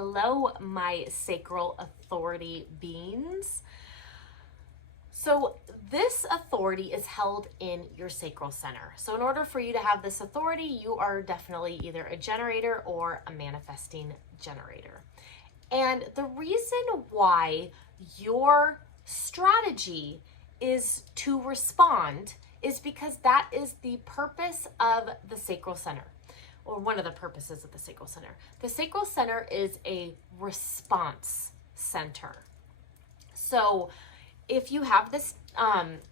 Hello, my Sacral Authority beings. So this authority is held in your sacral center. So in order for you to have this authority, you are definitely either a generator or a manifesting generator. And the reason why your strategy is to respond is because that is the purpose of the sacral center, or one of the purposes of the sacral center. The sacral center is a response center. So if you have this,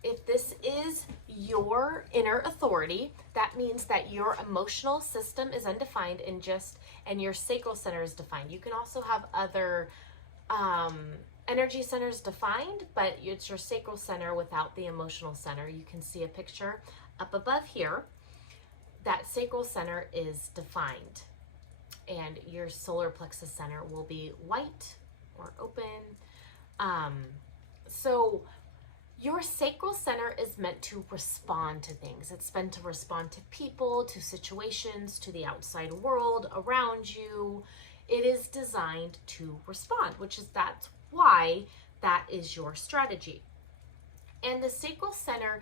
if this is your inner authority, that means that your emotional system is undefined and your sacral center is defined. You can also have other energy centers defined, but it's your sacral center without the emotional center. You can see a picture up above here. That sacral center is defined, and your solar plexus center will be white or open. So your sacral center is meant to respond to things. It's meant to respond to people, to situations, to the outside world around you. It is designed to respond, that's why that is your strategy. And the sacral center,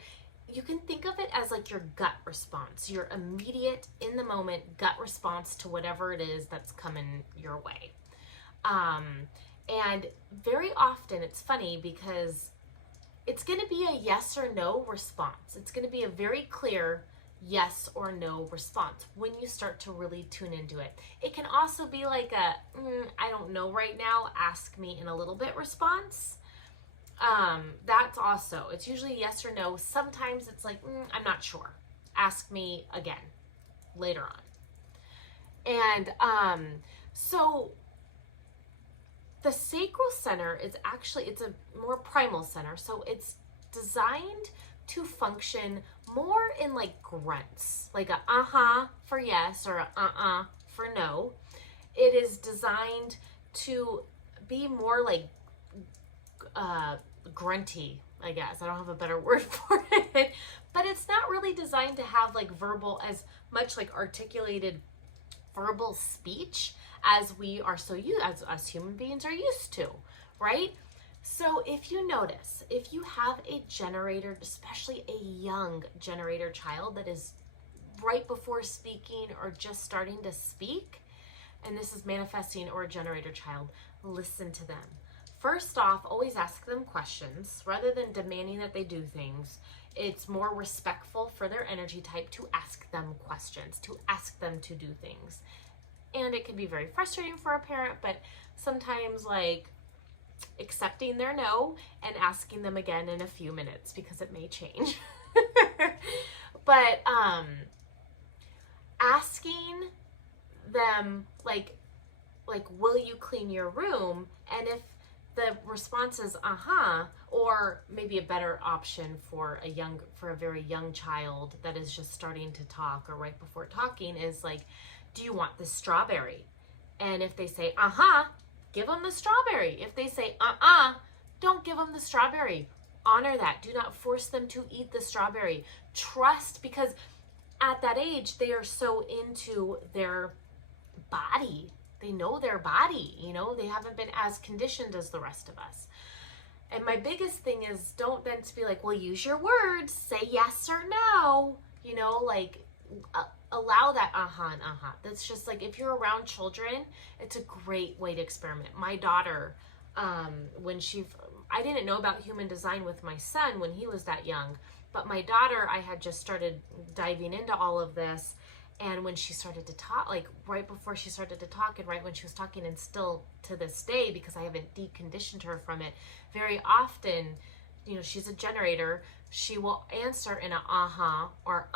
you can think of it as like your gut response, your immediate, in the moment gut response to whatever it is that's coming your way. And very often it's funny because it's going to be a yes or no response. It's going to be a very clear yes or no response when you start to really tune into it. It can also be like a, I don't know right now, ask me in a little bit response. That's also, it's usually yes or no. Sometimes it's like, I'm not sure. Ask me again later on. And so the sacral center is actually, it's a more primal center. So it's designed to function more in like grunts, like a for yes or a for no. It is designed to be more like grunty, I guess. I don't have a better word for it, but it's not really designed to have like verbal, as much like articulated verbal speech as we are so used, as us human beings are used to, right? So if you notice, if you have a generator, especially a young generator child that is right before speaking or just starting to speak, and this is manifesting or a generator child, listen to them. First off, always ask them questions rather than demanding that they do things. It's more respectful for their energy type to ask them questions, to ask them to do things. And it can be very frustrating for a parent, but sometimes like accepting their no and asking them again in a few minutes because it may change. But asking them like, will you clean your room? And if the response is or maybe a better option for a very young child that is just starting to talk or right before talking is like, do you want the strawberry? And if they say give them the strawberry. If they say don't give them the strawberry. Honor that. Do not force them to eat the strawberry. Trust, because at that age they are so into their body. They know their body, they haven't been as conditioned as the rest of us. And my biggest thing is, don't then to be like, well, use your words, say yes or no, allow that and That's just like, if you're around children, it's a great way to experiment. My daughter, I didn't know about human design with my son when he was that young, but my daughter, I had just started diving into all of this. And when she started to talk, like right before she started to talk and right when she was talking, and still to this day, because I haven't deconditioned her from it, very often, she's a generator, she will answer in a or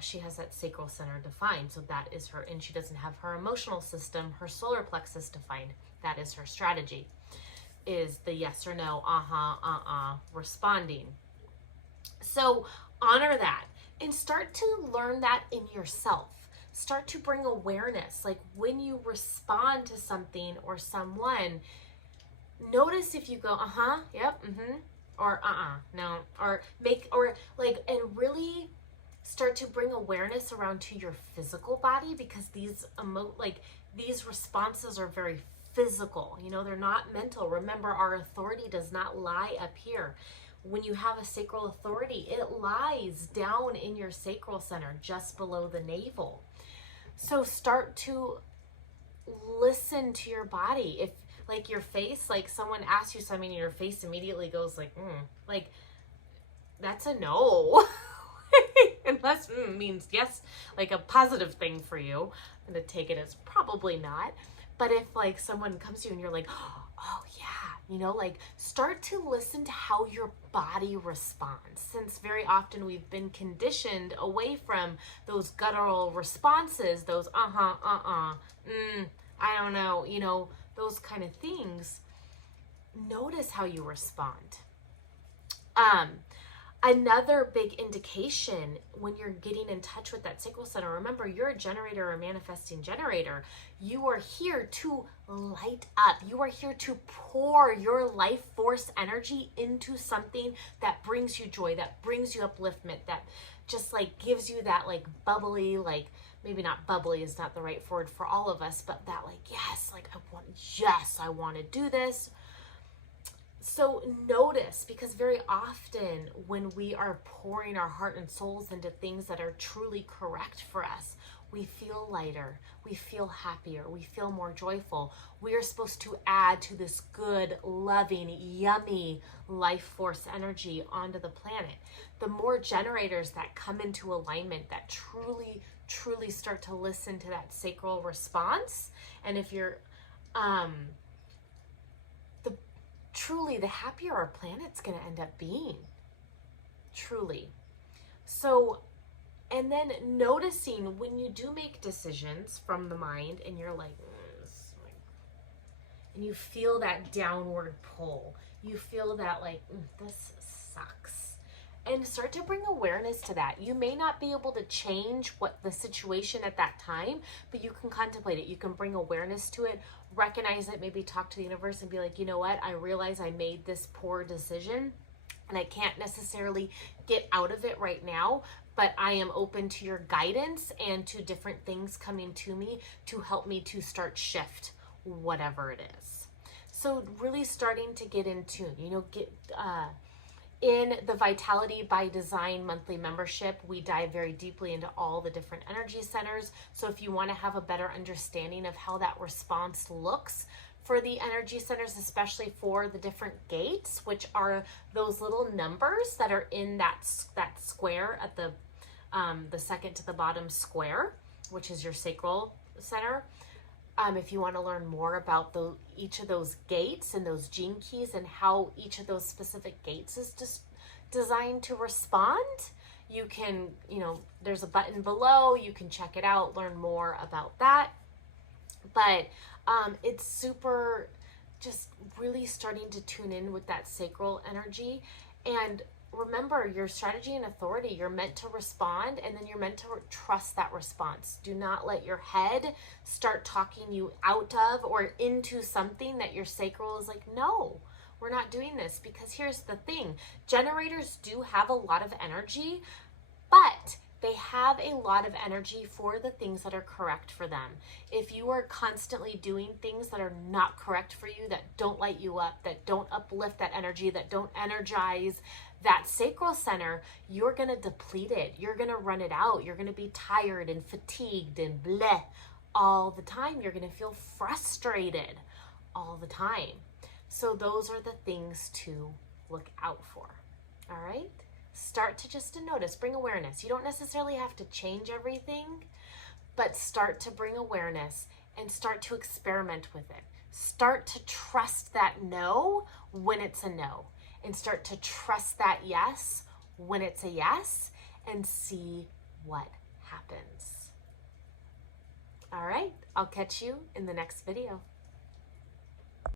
She has that sacral center defined. So that is her, and she doesn't have her emotional system, her solar plexus defined. That is her strategy, is the yes or no, responding. So honor that and start to learn that in yourself. Start to bring awareness, like when you respond to something or someone, notice if you go, yep, or no, or and really start to bring awareness around to your physical body, because these responses are very physical. You know, they're not mental. Remember, our authority does not lie up here. When you have a sacral authority, it lies down in your sacral center, just below the navel. So start to listen to your body. If like your face, like someone asks you something and your face immediately goes like that's a no. Unless means yes, like a positive thing for you. I'm gonna take it as probably not. But if like someone comes to you and you're like, oh yeah, you know, like start to listen to how your body responds, since very often we've been conditioned away from those guttural responses, those I don't know, you know, those kind of things. Notice how you respond. Another big indication when you're getting in touch with that sacral center, remember, you're a generator or a manifesting generator. You are here to light up. You are here to pour your life force energy into something that brings you joy, that brings you upliftment, that just like gives you that like bubbly, like maybe not bubbly is not the right word for all of us, but that like, yes, like I want to do this. So notice, because very often when we are pouring our heart and souls into things that are truly correct for us, we feel lighter, we feel happier, we feel more joyful. We are supposed to add to this good, loving, yummy life force energy onto the planet. The more generators that come into alignment, that truly start to listen to that sacral response, and if you're truly, the happier our planet's going to end up being. Truly. So, and then noticing when you do make decisions from the mind and you're like, and you feel that downward pull, you feel that like, this sucks. And start to bring awareness to that. You may not be able to change what the situation at that time, but you can contemplate it. You can bring awareness to it, recognize it, maybe talk to the universe and be like, you know what? I realize I made this poor decision and I can't necessarily get out of it right now, but I am open to your guidance and to different things coming to me to help me to start shift whatever it is. So really starting to get in tune, you know, in the Vitality by Design monthly membership, we dive very deeply into all the different energy centers. So if you want to have a better understanding of how that response looks for the energy centers, especially for the different gates, which are those little numbers that are in that square at the second to the bottom square, which is your sacral center. If you want to learn more about each of those gates and those gene keys and how each of those specific gates is just designed to respond, you can, you know, there's a button below. You can check it out, learn more about that. But it's super, just really starting to tune in with that sacral energy. And remember, your strategy and authority, you're meant to respond, and then you're meant to trust that response. Do not let your head start talking you out of or into something that your sacral is like, no, we're not doing this. Because here's the thing, generators do have a lot of energy, but they have a lot of energy for the things that are correct for them. If you are constantly doing things that are not correct for you, that don't light you up, that don't uplift that energy, that don't energize that sacral center, you're going to deplete it. You're going to run it out. You're going to be tired and fatigued and bleh all the time. You're going to feel frustrated all the time. So those are the things to look out for. All right? Start to just to notice, bring awareness. You don't necessarily have to change everything, but start to bring awareness and start to experiment with it. Start to trust that no when it's a no, and start to trust that yes when it's a yes, and see what happens. All right, I'll catch you in the next video.